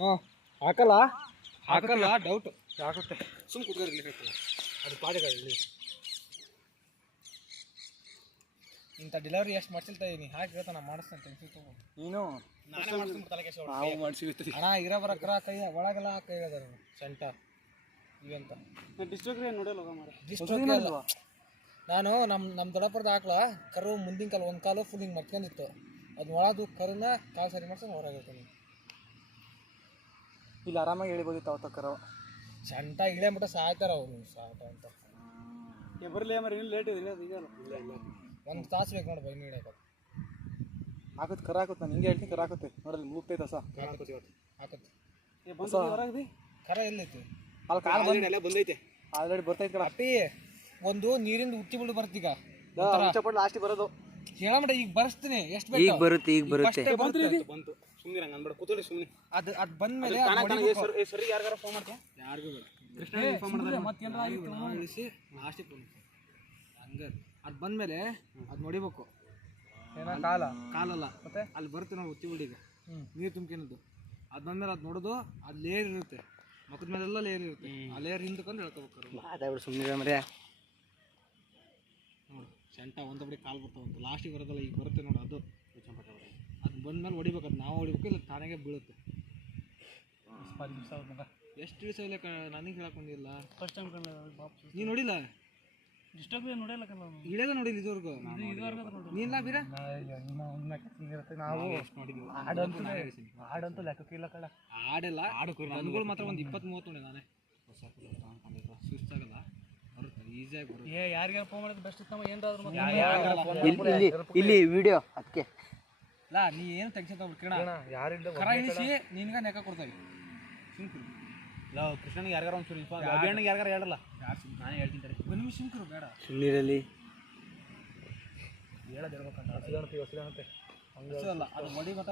ಹಾಂ ಹಾಕಲ್ಲ ಹಾಕಲ್ಲ ಡೌಟ್ ಹಾಕುತ್ತೆ ಸುಮ್ಮನೆ ಕುತ್ಕೋರಿ ಅದು ಪಾಡಿಗಳು ಇಂಥ ಡೆಲಿವರಿ ಎಷ್ಟು ಮಾಡ್ಸಿಲ್ತಾ ಇದೀನಿ ಹಾಕಿ ಹೇಳ್ತಾ ನಾನು ಮಾಡಿಸ್ತೇನೆ ಟೆನ್ಷನ್ ತಗೋ ನೀನು ನಾನೇ ಮಾಡಿಸ್ತೀನಿ ತಲೆಗೆ ನಾವು ಮಾಡಿಸಿರ್ತೀವಿ ಅಣ್ಣ ಇರೋ ಬರಕ್ರ ಕೈ ಒಳಗೆಲ್ಲ ಕೈ ಹೇಳಿದಾರೆ ಸೆಂಟ ಇವಂತ ಡಿಸ್ಟ್ರಿಕ್ಟ್ ನೋಡಲ್ಲ ಡಿಸ್ಟ್ರಿಕ್ಟ್ ಅಲ್ವಾ ನಾನು ನಮ್ಮ ದೊಡ್ಡಪ್ಪರ್ದು ಹಾಕ್ಲ ಕರು ಮುಂದಿನ ಕಾಲು ಒಂದು ಕಾಲು ಫುಲ್ ಹಿಂಗೆ ಮರ್ತ್ಕೊಂಡಿತ್ತು ಅದು ಒಳದು ಕರುನ ಕಾಲು ಸರಿ ಮಾಡ್ಕೊಂಡು ಹೊರಗಿರ್ತೀನಿ ಇಲ್ಲಿ ಆರಾಮಾಗಿ ಹೇಳಿಬೋದಿತ್ತು ಅವತ್ತ ಕರು ಸೆಂಟ ಇಳಿಯಂಬಿಟ್ಟು ಸಾಯ್ತಾರ ಅವರು ಸಾಯ್ತ ಅಂತ ಬರಲಿ ಏನು ಲೇಟ್ ಇದೆ ಇದೆಯಲ್ಲ ಇಲ್ಲ ಇಲ್ಲ ಒಂದು ತಾಸು ಬೇಕು ನೋಡಿ ಬೈನಿ ಹಿಡಿಯೋಕೆ ಹಾಕುತ್ತೆ ಕರ ಹಾಕುತ್ತೆ ನಾನು ಹಿಂಗೆ ಹೇಳ್ತೀನಿ ಕರ ಹಾಕುತ್ತೆ ನೋಡಲ್ಲಿ ಮುಗ್ತೈತೆ ಹೊಸ ಹಾಕುತ್ತೆ ಇವತ್ತು ಹಾಕುತ್ತೆ ಕರ ಎಲ್ಲೈತಿ ಅಲ್ಲಿ ಕಾಲು ಎಲ್ಲ ಬಂದೈತೆ ಆಲ್ರೆಡಿ ಬರ್ತೈತೆ ಕರ ಅಪ್ಪಿ ಒಂದು ನೀರಿಂದ ಉಚ್ಚಿ ಬಿಡು ಬರ್ತೀಗ ಲಾಸ್ಟಿಗೆ ಬರೋದು ಹೇಳಮಟ ಈಗ ಬರ್ಸ್ತೀನಿ ಎಷ್ಟು ಬೇಕು ಈಗ ಬರುತ್ತೆ ಬಂತು ಸುಮ್ಮನೆ ಹಂಗೆ ಅನ್ಬೇಡ ಕೂತ್ಕೊಳ್ಳಿ ಸುಮ್ಮನೆ ಅದು ಬಂದ್ಮೇಲೆ ಸರಿ ಯಾರಿಗಾರ ಫೋನ್ ಮಾಡ್ತೀಯ ಯಾರಿಗೂ ಬೇಡ ಕೃಷ್ಣ ಫೋನ್ ಮಾಡಿದ್ರೆ ಮತ್ತೇನಾರ ಆಗಿತ್ತು ಲಾಸ್ಟಿಗೆ ಫೋನ್ ಹಂಗೆ ಅದು ಬಂದಮೇಲೆ ಅದು ನೋಡಿಬೇಕು ಏನೋ ಕಾಲಲ್ಲ ಮತ್ತೆ ಅಲ್ಲಿ ಬರುತ್ತೆ ನೋಡಿ ಉಚ್ಚಿ ಬಿಡಿಗೆ ನೀರು ತುಂಬ್ಕೊಂಡದ್ದು ಅದು ಬಂದಮೇಲೆ ಅದು ನೋಡೋದು ಅದು ಲೇಯರ್ ಇರುತ್ತೆ ಮಕ್ಕದ ಮೇಲೆಲ್ಲ ಲೇಯರ್ ಇರುತ್ತೆ ಆ ಲೇಯರ್ ಹಿಂದ್ಕೊಂಡು ಹೇಳ್ಕೋಬೇಕು ಸುಮ್ಮನೆ ಮರ್ಯ ನೋಡಿ ಸೆಂಟ ಒಂದು ಬಡಿ ಕಾಲು ಬರ್ತಾವಂತ ಲಾಸ್ಟಿಗೆ ಬರೋದಲ್ಲ ಈಗ ಬರುತ್ತೆ ನೋಡಿ ಅದು ಬಂದ್ಮೇಲೆ ಹೊಡಿಬೇಕು ಅದು ನಾವು ಹೊಡಿಬೇಕು ಇಲ್ಲ ತಾನಾಗೆ ಬೀಳುತ್ತೆ ಎಷ್ಟು ದಿವಸ ಇಲ್ಲ ನನಗೆ ಹೇಳಕೊಂಡಿಲ್ಲ ಫಸ್ಟ್ ಟೈಮ್ ನೀನು ನೋಡಿಲ್ಲ ಡಿಸ್ಟರ್ಬ್ ನೋಡಿಲ್ಲ ಇಳಿಯೋದ ನೋಡಿಲ್ಲ ಇದುವರೆಗೂ ನೀನಿಲ್ಲ ಬೀರ ನಾವು ಹಾಡಂತೂ ಲೆಕ್ಕಕ್ಕಿಲ್ಲ ಕಳ್ಳ ಹಾಡೆಲ್ಲ ನನ್ಗಳು ಮಾತ್ರ ಒಂದು 20-30 ನೋಡಿ ನಾನೇ ಸುಸ್ತಾಗಲ್ಲ ಬರುತ್ತೆ ಈಸಿಯಾಗಿ ಬರುತ್ತೆ ಯಾರಿಗಾರ ಫೋನ್ ಮಾಡೋದು ಬೆಸ್ಟ್ ಇತ್ತು ಏನಾದ್ರು ಇಲ್ಲಿ ವಿಡಿಯೋ ಅದಕ್ಕೆ ಇಲ್ಲ ನೀ ಏನು ಟೆನ್ಷನ್ ತಗೊಳ್ಕಿಣ ಯಾರಿಲ್ಲ ಕರ ಇಳಿಸಿ ನಿನ್ಗೆ ನೆಕ್ಕ ಕೊಡ್ತಾವೆ ಸಿಂಕ್ರು ಇಲ್ಲ ಕೃಷ್ಣನಿಗೆ ಯಾರಿಗಾರ ಒಂದು ಸುರಿ ಅಭಿಯಣ್ಣಗೆ ಯಾರಿಗಾರ ಹೇಳಲ್ಲ ಯಾರು ನಾನೇ ಹೇಳ್ತೀನಿ ಬನ್ನಿ ಸಿಂಕ್ರು ಬೇಡ ಸುಮ್ಮನಿರಲಿ ಹೇಳೋದು ಹೇಳ್ಬೇಕಂತ ಹೊಸದಂತೆ ಅಲ್ಲ ಅದು ಹೊಡಿಬೇಕ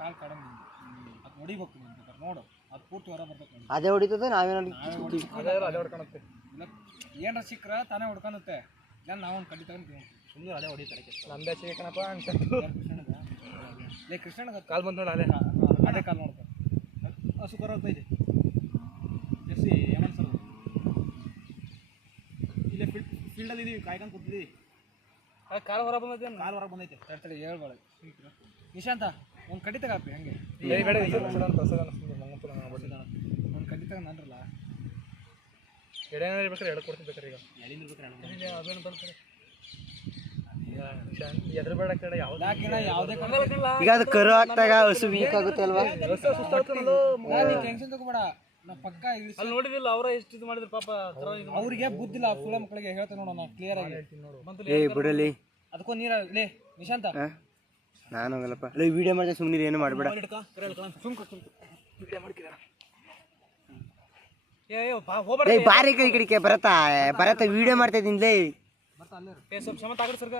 ಕಾಲು ಕಡಿಮೆ ಅದು ಹೊಡಿಬೇಕು ನಿಂತ ನೋಡು ಅದು ಪೂರ್ತಿ ಹೊರ ಬರ್ತದೆ ಅದೇ ಹೊಡಿತದೆ ನಾವೇನು ಅದೇ ಹೊಡ್ಕೊಳುತ್ತೆ ಇಲ್ಲ ಏನಾರ ಸಿಕ್ಕರೆ ತಾನೇ ಹೊಡ್ಕೊಳುತ್ತೆ ಇಲ್ಲ ನಾವೊಂದು ಕಡ್ಡಿ ತಗೊಂಡು ಸುಮ್ಮನೆ ಅದೇ ಹೊಡಿತಾರೆ ನಮ್ಮದೇ ಸಿಗಕಣಪ್ಪ ಅಂತ ಲೇ ಕೃಷ್ಣನಿಗೆ ಕಾಲು ಬಂದು ನೋಡಿ ಅದೇ ಕಾಲು ನೋಡ್ತಾರೆ ಹಸು ಕರ ಹೋಗ್ತೈತೆ ಜರ್ಸಿ ಏಮನ್ ಸರ್ ಇಲ್ಲೇ ಫೀಲ್ಡಲ್ಲಿ ಇದೀವಿ ಕಾಯ್ಕೊಂಡು ಕೂತಿದ್ದೀವಿ ಕಾಲು ಹೊರ ಬಂದೈತೆ ತಡ್ತಡೆ ಹೇಳ್ಬೇಡ ನಿಶಾಂತ ಒಂದು ಕಡ್ಡಿ ತಗಾಪಿ ಹಂಗೆ ಒಂದು ಕಡ್ಡಿ ತಗೊಂಡು ನನ್ರಲ್ಲ ಎಡೆನಾರು ಇರ್ಬೇಕಾರೆ ಎಡೆ ಕೊಡ್ತೀನಿ ಬೇಕಾರೆ ಈಗ ಎಲ್ಲಿಂದ ಇರ್ಬೇಕಾರೆ ಅದೇನು ಬರ್ತಾರೆ ಎದ್ರಬೇಡ ಕಡೆ ಯಾವುದೇ ಈಗ ಅದು ಕರು ಹಾಕ್ದಾಗ ಹಸು ವೀಕ್ ಆಗುತ್ತೆ ಅಲ್ವಾ ಟೆನ್ಷನ್ ತಗೋಬೇಡ ನಾ ಪಕ್ಕ ಅಲ್ಲಿ ನೋಡಿದಿಲ್ಲ ಅವರ ಎಷ್ಟು ಇದು ಮಾಡಿದ್ರು ಪಾಪ ಅವ್ರಿಗೆ ಬುದ್ಧಿಲ್ಲ ಫುಳ ಮಕ್ಕಳಿಗೆ ಹೇಳ್ತಾ ನೋಡೋಣ ಕ್ಲಿಯರ್ ಆಗಿ ಬಿಡಲಿ ಅದಕ್ಕೂ ನೀರ ಲೇ ನಿಶಾಂತ ನಾನು ಹೋಗಲ್ಲಪ್ಪ ಲೇ ವಿಡಿಯೋ ಮಾಡಿದ್ರೆ ಸುಮ್ಮನೆ ಏನು ಮಾಡಬೇಡ ವಿಡಿಯೋ ಮಾಡ್ಕಿದಾರ ಬಾರಿ ಕೈ ಕಡಿಕೆ ಬರತ್ತಾ ವಿಡಿಯೋ ಮಾಡ್ತಾ ಇದ್ದೀನಿ ಲೇ ಬರ್ತಾ ಅಲ್ಲೇ ಸ್ವಲ್ಪ ಕ್ಷಮ ತಾಗಡಿ ಸರ್ಗ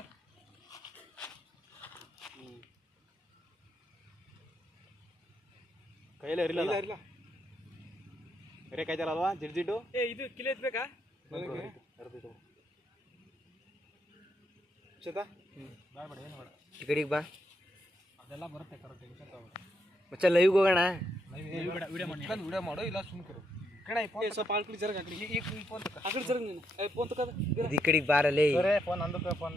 ಕೈಯಲ್ಲಿ ಇರಲಿಲ್ಲ ಬೇರೆ ಕಾಯ್ತಾರಲ್ವಾ ಜಿಡ್ಜಿಡ್ಡು ಇದು ಕಿಲೆ ಎತ್ಬೇಕಾ ಈ ಕಡೆಗೆ ಬಾ ಅದೆಲ್ಲ ಬರುತ್ತೆ ಕರೆಕ್ಟ್ ಮತ್ತೆ ಲೈವ್ಗೆ ಹೋಗೋಣ ವಿಡಿಯೋ ಮಾಡು ಇಲ್ಲ ಸುಮ್ಕಿರು ಸ್ವಲ್ಪ ಆಳ್ಕಡಿ ಜರಗ ಈ ಕಡೆಗೆ ಬಾರಲ್ಲಿ ಫೋನ್ ಅಂದಕ್ಕೆ ಫೋನ್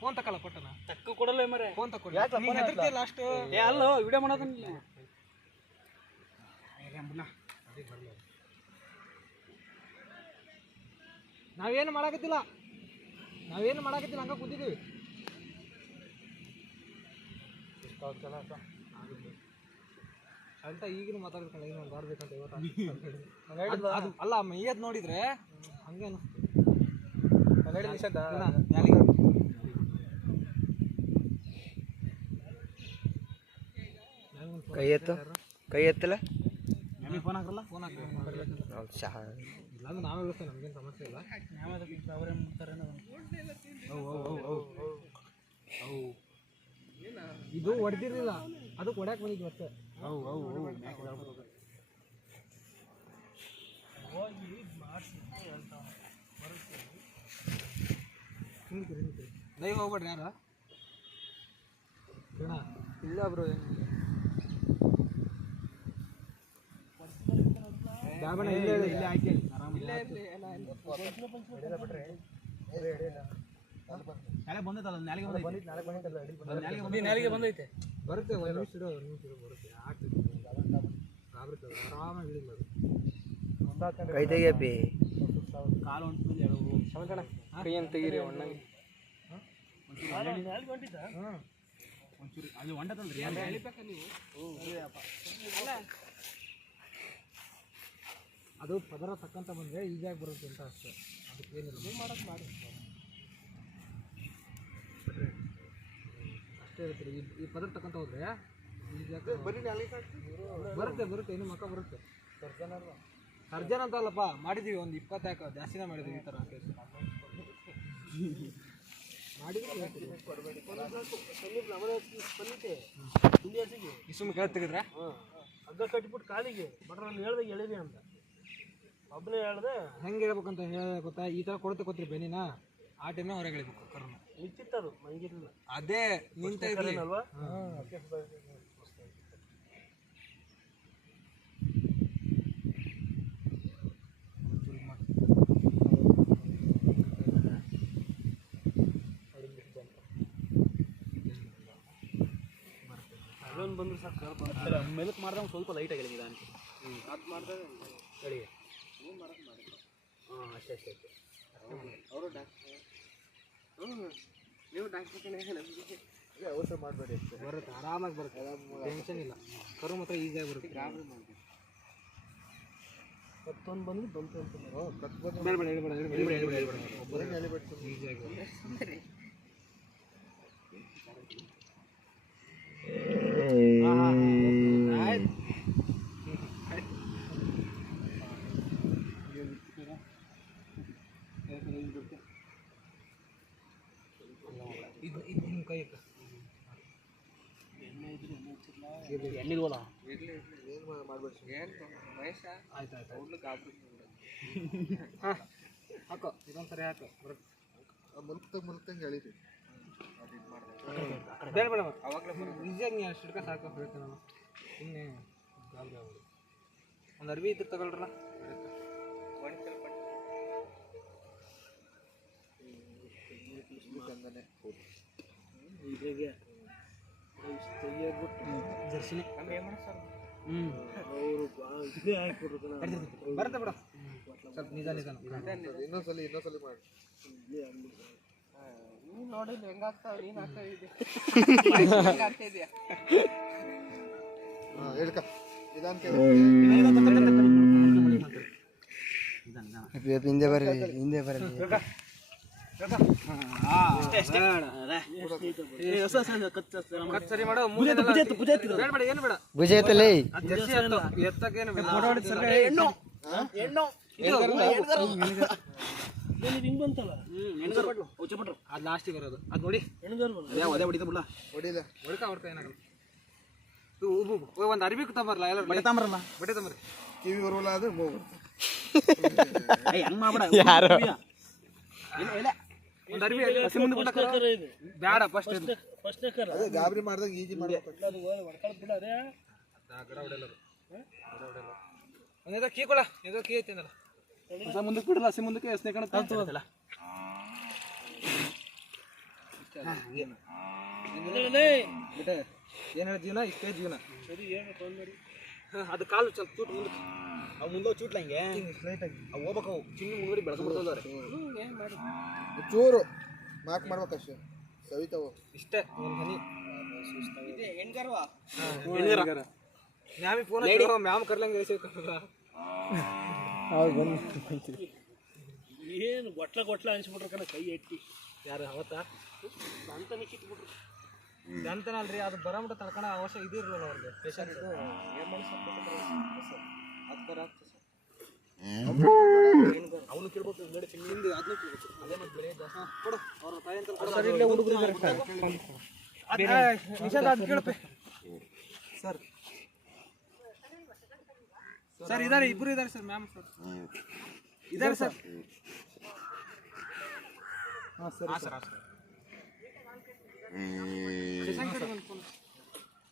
ಫೋನ್ ತಕ್ಕಲ್ಲ ಕೊಟ್ಟನ ತಕ್ಕ ಕೊಡಲ್ಲ ಮರೆ ಫೋನ್ ತಕ್ಕೊಡಿ ಲಾಸ್ಟ್ ಅಲ್ಲ ವಿಡಿಯೋ ಮಾಡೋದನ್ನ ನಾವೇನು ಮಾಡಾಕತ್ತಿಲ್ಲ ಹಂಗ ಕೂತಿದ್ದೀವಿ ಅಂತ ಈಗಿನ ಮಾತಾಡ್ಬೇಕಲ್ಲ ಏನು ಒಂದು ಆಡ್ಬೇಕಂತ ಇವತ್ತು ಅಲ್ಲ ಮೈಯದ್ ನೋಡಿದ್ರೆ ಹಂಗೆ ಅನಿಸ್ತು ಕೈ ಎತ್ತಲ್ಲ ಫೋನ್ ಹಾಕಲ್ಲ ಫೋನ್ ಇಲ್ಲ ನಾವೇ ಇರ್ತೇವೆ ನಮಗೇನು ಸಮಸ್ಯೆ ಇಲ್ಲ ಅವರೇ ಮಾಡ್ತಾರೆ ಇದು ಹೊಡೆದಿರಲಿಲ್ಲ ಅದು ಹೊಡ್ಯಾಕೆ ಬಂದಿದ್ವಿ ಅಷ್ಟೇ ಲೈವ್ ಹೋಗ್ಬೇಡ್ರಿ ಯಾರ ಇಲ್ಲ ಬ್ರೋ ನಾಳೆಗೆ ಬಂದೈತೆ ಬರುತ್ತೆ ಕೈ ತೆಗಿಯಪ್ಪಿ ಕಾಲು ಕೈ ಅಂತ ತೆಗೀರಿ ಒಣ್ಣಗೆ ಒಂಚೂರು ಅಲ್ಲಿ ಹೊಂಟದಲ್ರಿ ಅದು ಪದರ ತಕ್ಕಂತ ಬಂದರೆ ಈಜಾಗಿ ಬರುತ್ತೆ ಅಂತ ಅಷ್ಟೇ ಅದಕ್ಕೇನಿಲ್ಲ ಮಾಡೋದು ಮಾಡಿ ಅಷ್ಟೇ ಇರುತ್ತೆ ಈ ಪದರ ತಕ್ಕಂತ ಹೋದ್ರೆ ಈಜಾಗ ಬರುತ್ತೆ ಇನ್ನು ಮಕ್ಕ ಬರುತ್ತೆ ಸರ್ಜನ್ ಅಂತ ಅಲ್ಲಪ್ಪ ಮಾಡಿದ್ದೀವಿ ಒಂದು 20 ಯಾಕೆ ಜಾಸ್ತಿನೇ ಮಾಡಿದ್ದೀವಿ ಈ ಥರ ಕೇಸ್ ಸುಮ್ಮನೆ ಕೇಳಿ ತೆಗೆದ್ರೆ ಹಗ್ಗ ಕಟ್ಟಿಬಿಟ್ಟು ಕಾಲಿಗೆ ಬಟ್ರ ನಾನು ಹೇಳ್ದಾಗ ಎಳೀರಿ ಅಂತ ಒಬ್ಬನೇ ಹೇಳ್ದೆ ಹೆಂಗೆ ಹೇಳ್ಬೇಕಂತ ಗೊತ್ತಾ ಈ ಥರ ಕೊಡ್ತೀರಿ ಬೆನ್ನಿನ ಆ ಟೈಮ್ನ ಹೊರಗೆ ಎಳಿಬೇಕು ಕರ್ನ ನಿಂತಿತ್ತದು ಮಂಗಿರಲಿಲ್ಲ ಅದೇ ನಿಂತ ಇರಲಿಲ್ಲಲ್ವಾ ಅದೊಂದು ಬಂದ್ರೆ ಸಾಕು ಮೆಲಕ್ ಮಾಡಿದಾಗ ಸ್ವಲ್ಪ ಲೈಟಾಗಿ ಎಳಿದ ಅಂತ ಅದು ಮಾಡಿದಾಗ ಎಳಿ ನೀವು ಮಾಡಕ್ಕೆ ಮಾಡಿ ಹಾಂ ಅಷ್ಟೇ ಅವರು ಡಾಕ್ಟ್ರ್ ನೀವು ಡಾಕ್ಟ್ರ್ ಅವಸರ ಮಾಡಬೇಡಿ ಬರುತ್ತೆ ಆರಾಮಾಗಿ ಬರುತ್ತೆ ಟೆನ್ಷನ್ ಇಲ್ಲ ಕರು ಮಾತ್ರ ಈಸಿಯಾಗಿ ಬರುತ್ತೆ ಗಾಬರಿ ಮಾಡಿ ಕತ್ತೊಂದು ಬಂದು ಬಂತು ಅಂತ ಈಸಿಯಾಗಿ ಕೈ ಎಣ್ಣಿಲ್ವಲ್ಲ ಆಯ್ತು ಹಾಂ ಹಾಕೋ ಇದೊಂದ್ಸರಿ ಹಾಕು ಮುಲ್ಕ್ತಂಗೆ ಹೇಳಿದ್ವಿ ಬೇಡ ಅವಾಗಲೇ ಈಸಿಯಾಗಿ ನೀವು ಅಷ್ಟು ಹಿಡ್ಕ ಸಾಕು ಹೇಳ್ತೀನಿ ನಾನು ಸುಮ್ಮನೆ ಗಾಬರಿ ಆಗೋದು ಒಂದು ಅರ್ವಿ ಇದ್ರೆ ತಗೊಳ್ರಲ್ಲ ಜರ್ಸಿನಿ ಬರುತ್ತೆ ಬಿಡ ಸ್ವಲ್ಪ ನಿಧಾನ ಇನ್ನೊಂದ್ಸಲಿ ಮಾಡಿ ನೀನು ನೋಡಿಲ್ಲ ಹೆಂಗಾಗ್ತಾವ ನೀನು ಆಗ್ತಾಯಿದ್ಯಾ ಹೇಳ್ಕ ಹಿಂದೆ ಬರಲಿ ಭುಜ ಐತಲ್ಲಿ ಹಿಂಗ್ ಬಂತಲ್ಲ ಅದು ಲಾಸ್ಟಿಗೆ ಬರೋದು ಅದು ನೋಡಿ ಅದೇ ಹೊಡಿತ ಬಿಡ ಹೊಡಿತಾ ಬರ್ತಾ ಏನಾಗಲ್ಲ ಒಂದು ಅರ್ಬಿ ತಗೊಂಬರಲ್ಲ ಎಲ್ಲ ಬಟ್ಟೆ ತಗೊಂಬರ್ರಿ ಕಿವಿ ಬರೋಲ್ಲ ಅದು ಹೆಂಗ್ ಮಾಡ್ಬೇಡ ಯಾರು ಒಂದು ಅರ್ಬಿ ಹಸಿ ಮುಂದೆ ಬೇಡ ಫಸ್ಟ್ ಅದೇ ಗಾಬರಿ ಮಾಡಿದಾಗ ಈಜಿ ಮಾಡ್ಬೇಕು ಒಂದೇದ ಕೀ ಕೊಡ ಏದೋ ಕೀ ಐತೆ ಅಂದಲ್ಲ ಹೊಸ ಮುಂದಕ್ಕೆ ಬಿಡಲ್ಲ ಹಸಿ ಮುಂದಕ್ಕೆ ಎಸ್ನೇ ಕಣ ತಗೋದಲ್ಲ ಏನು ಹೇಳ ಜೀವನ ಇಷ್ಟೇ ಜೀವನ ಅದು ಕಾಲು ಸ್ವಲ್ಪ ಚೂಟ್ ಮುಂದಕ್ಕೆ ಅವು ಮುಂದೆ ಚೂಟ್ಲ ಹಿಂಗೆ ಅವು ಹೋಗ್ಬೇಕು ಅವು ಚಿನ್ನ ಮುಂಗಡಿ ಬೆಳೆಸ್ಬಿಡ್ತವ್ರೆ ಚೂರು ಮಾರ್ಕ್ ಮಾಡ್ಬೇಕಷ್ಟೇ ಸವಿತಾವು ಇಷ್ಟೇ ಒಂದು ಹನಿ ಹೆಣ್ಗಾರ ಮ್ಯಾಮಿ ಫೋನ್ ಮ್ಯಾಮ್ ಕರ್ಲಂಗೆ ಹೌದು ಬಂದು ಏನು ಗೊಟ್ಲ ಅನ್ಸ್ಬಿಟ್ರೆ ಕಣ ಕೈ ಎಟ್ಟಿ ಯಾರು ಅವತ್ತಾ ಅಂತ ಮಿಕ್ಕಿಟ್ಬಿಟ್ರು ಅಂತನಲ್ರಿ ಅದು ಬರಮಟ ತಡ್ಕೊಳ ಅವಶ್ಯ ಇದು ಇರಲ್ಲ ಅವ್ರಿಗೆ ಪೇಷಂಟ್ ಅವನು ಕೇಳ್ಬೇಕು ನೋಡಿ ಹಿಂದೆ ಅದನ್ನು ಕೇಳ್ಬೇಕು ಅದೇ ಮತ್ತೆ ಬೇರೆ ಜಾಸ್ತಿ ಕೊಡು ಅವ್ರ ತಾಯಿ ಅಂತ ಇಲ್ಲೇ ಹುಡುಗರು ನಿಷಾದ್ ಅದು ಕೇಳಪ್ಪೆ ಸರ್ ಇದ್ದಾರೆ ಇಬ್ಬರು ಇದ್ದಾರೆ ಸರ್ ಮ್ಯಾಮ್ ಸರ್ ಇದ್ದಾರೆ ಸರ್ ಹಾಂ ಸರ್ ಹಾಂ ಸರ್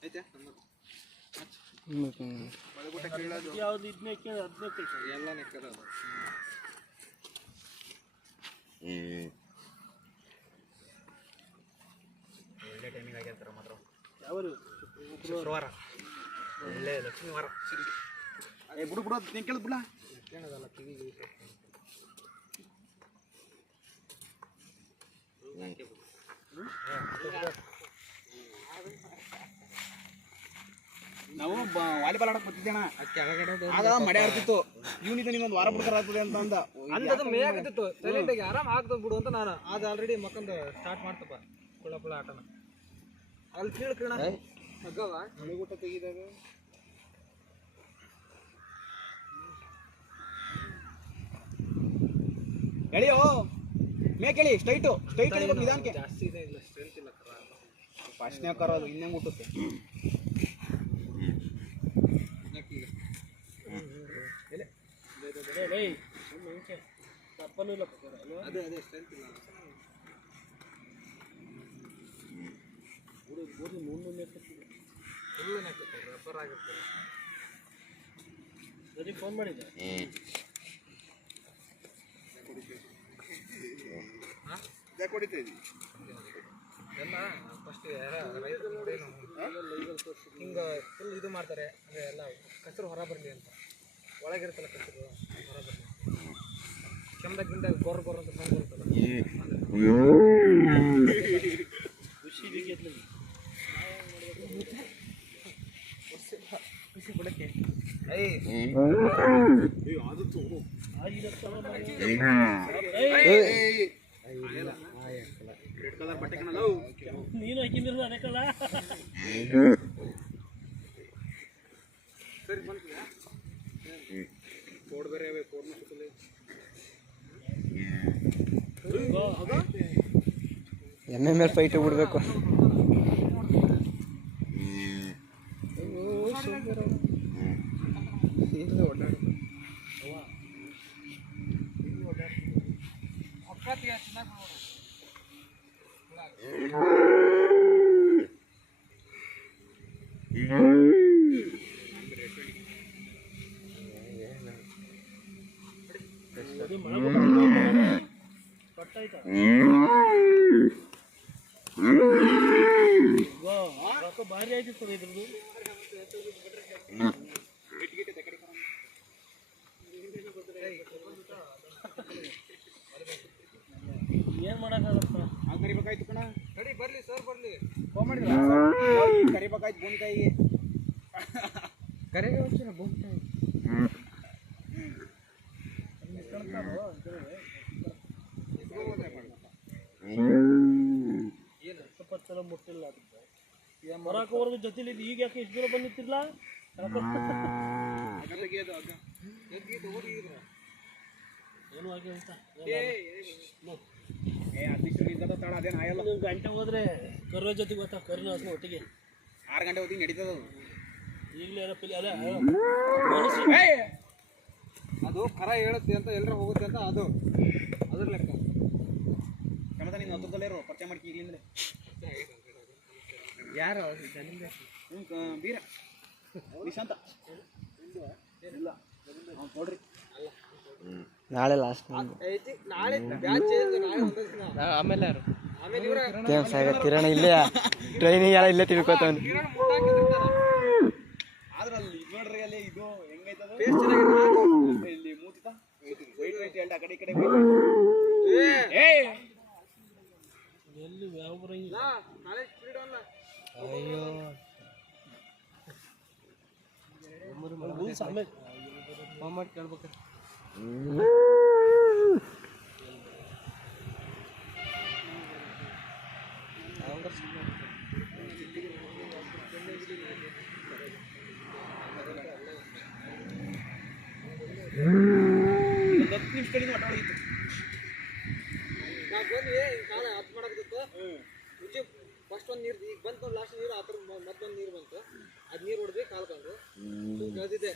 ಐತೆ ಯಾವ್ದು ಇದನ್ನೇ ಎಲ್ಲ ನೆಕ್ಕದ ಒಳ್ಳೆ ಟೈಮಿಂಗ್ ಆಗ್ಯಾರ ಮಾತ್ರ ಯಾವ ಶುಕ್ರವಾರ ಒಳ್ಳೆ ಲಕ್ಷ್ಮೀ ವಾರ ಬಿಡು ಬಿಡು ನೀನು ಕೇಳಿದ್ ಬಿಡ ಏನದಲ್ಲ ಕಿವಿಗೆ ನಾವು ವಾಲಿಬಾಲ್ ಆಡಕ್ ಬರ್ತಿದ್ದೇಣ ಆಗ ಮಳೆ ಆಗ್ತಿತ್ತು ಇವನಿಂದ ನಿನ್ನೊಂದು ವಾರ ಬಿಡ್ತಾರ ಆಗ್ತದೆ ಅಂತ ಅಂದ ಅಂದದು ಮೇ ಆಗ್ತಿತ್ತು ಸೈಲೆಂಟ್ ಆಗಿ ಆರಾಮ್ ಆಗ್ತದೆ ಬಿಡು ಅಂತ ನಾನು ಅದು ಆಲ್ರೆಡಿ ಮಕ್ಕಂದು ಸ್ಟಾರ್ಟ್ ಮಾಡ್ತಪ್ಪ ಕುಳ ಆಟನ ಅಲ್ಲಿ ಕೇಳ್ಕಣ ಹಗ್ಗವ ಮಳೆಗೂಟ ತೆಗಿದಾಗ ಎಳಿಯೋ ಮೇಕೆಳಿ ಸ್ಟ್ರೈಟು ಸ್ಟ್ರೈಟ್ ನಿಧಾನಕ್ಕೆ ಜಾಸ್ತಿ ಇದೆ ಇಲ್ಲ ಸ್ಟ್ರೆಂತ್ ಇಲ್ಲ ಫಸ್ಟ್ನೇ ಕರೋದು ಇನ್ನೇ ಮುಟ್ಟುತ್ತೆ ತಪ್ಪನೂ ಇಲ್ಲ ಅದೇ ಅದೇ ಸ್ಟ್ರೆಂತ್ ಇಲ್ಲ ರಬ್ಬರ್ ಆಗುತ್ತೆ ಸರಿ ಫೋನ್ ಮಾಡಿದ್ದೆ ಕೊಡಿತಾ ಇದ್ದೀವಿ ಎಲ್ಲ ಫಸ್ಟ್ ಹಿಂಗೆ ಫುಲ್ ಇದು ಮಾಡ್ತಾರೆ ಅಂದರೆ ಎಲ್ಲ ಕಸರು ಹೊರ ಬರಲಿ ಅಂತ ಒಳಗಿರುತ್ತಲ್ಲ ಕಸರು ಹೊರ ಬರಲಿ ಕೆಮ್ಮದಾಗ ಗೊರ್ರ ಗೊರ್ರ ಅಂತ ಸೌಂಡ್ ಬರುತ್ತಲ್ಲ ಖುಷಿ ಖುಷಿ ಬಿಡಕ್ಕೆ ನೀನು ಹಾಕಿದ್ರು ಅದಕ್ಕಲ್ಲ ಸರಿ ಬಂತು ಕೋಡ್ ಬೇರೆ ಕೋಡ್ MMA ಫೈಟ್ ಬಿಡ್ಬೇಕು ಭಾರಿ ಆಯ್ತಿತ್ತು ಇದ್ರದ್ದು ಏನ್ ಮಾಡಕ್ಕಾಗತ್ತ ನಾವು ಕರಿಬೇಕಾಯ್ತು ಕಣ ನಡಿ ಬರ್ಲಿ ಸರ್ ಬರ್ಲಿ ಫೋನ್ ಮಾಡಿದ್ರ ಕರಿಬೇಕಾಯ್ತು ಬೋನ್ಕಾಯಿಗೆ ಕರೆಗೆ ಹೋಗ್ತೀರ ಬೋನ್ಕಾಯಿ ಏನು ಹತ್ತಪ್ಪತ್ತರ ಮುಟ್ಟಿಲ್ಲ ಹೊರಕೋರ್ಗ ಜೊತೆಲಿ ಈಗ ಯಾಕೆ ಇಷ್ಟು ದೂರ ಬಂದಿತ್ತಿರ್ಲ ಏನು ಆಗಿ ಅಂತ ನೀವು ಗಂಟೆ ಹೋದ್ರೆ ಕರುವೆ ಜೊತೆಗೆ ಗೊತ್ತಾ ಕರುನ ಹಸು ಒಟ್ಟಿಗೆ 6 ಗಂಟೆ ಹೊತ್ತಿಗೆ ನಡೀತದ ಈಗಲೇ ಅದೇ ಅದು ಕರ ಹೇಳುತ್ತೆ ಅಂತ ಎಲ್ಲರೂ ಹೋಗುತ್ತೆ ಅಂತ ಅದು ಅದ್ರ ಲೆಕ್ಕ ಕಮತ ನೀನು ಹತ್ತದಲ್ಲೇ ಇರೋ ಪರಿಚಯ ಮಾಡ್ಕಿ ಈಗಲಿಂದಲೇ ಯಾರು ಬೀರ ನಿಶಾಂತ ಇಲ್ಲ ನೋಡ್ರಿ ನಾಳೆ ಲಾಸ್ಟ್ ನಾಳೆ ಆಮೇಲೆ ಕಿರಣ ಇಲ್ಲೇ ಟ್ರೈನಿಂಗ್ ಎಲ್ಲ ಇಲ್ಲೇ ತಿಳ್ಕೊತಾನೆ ಆದ್ರಲ್ಲಿ ನೋಡ್ರಿ ಅಲ್ಲಿ ಇದು ಹೆಂಗೈತದ ಇಲ್ಲಿ ಮೂತಿತ ವೈಟ್ ವೈಟ್ ಎಂಟ ಆ ಕಡೆ ಈ ಕಡೆ ಎಲ್ಲಿ ಯಾವ ಬರಂಗಿಲ್ಲ ನಾಳೆ ಸ್ಪೀಡ್ ಅಲ್ಲ ಅಯ್ಯೋ ಆಮೇಲೆ ಫೋನ್ ಮಾಡಿ ಕೇಳ್ಬೇಕು ಮುಂಚೆ ಫಸ್ಟ್ ಒಂದು ನೀರು ಈಗ ಬಂತು ಲಾಸ್ಟ್ ನೀರು ಆ ಥರ ಮತ್ತೊಂದು ನೀರು ಬಂತು ಅದು ನೀರು ಹೊಡೆದು ಕಾಲ್ಕೊಂಡು ಬೆಳೆದಿದೆ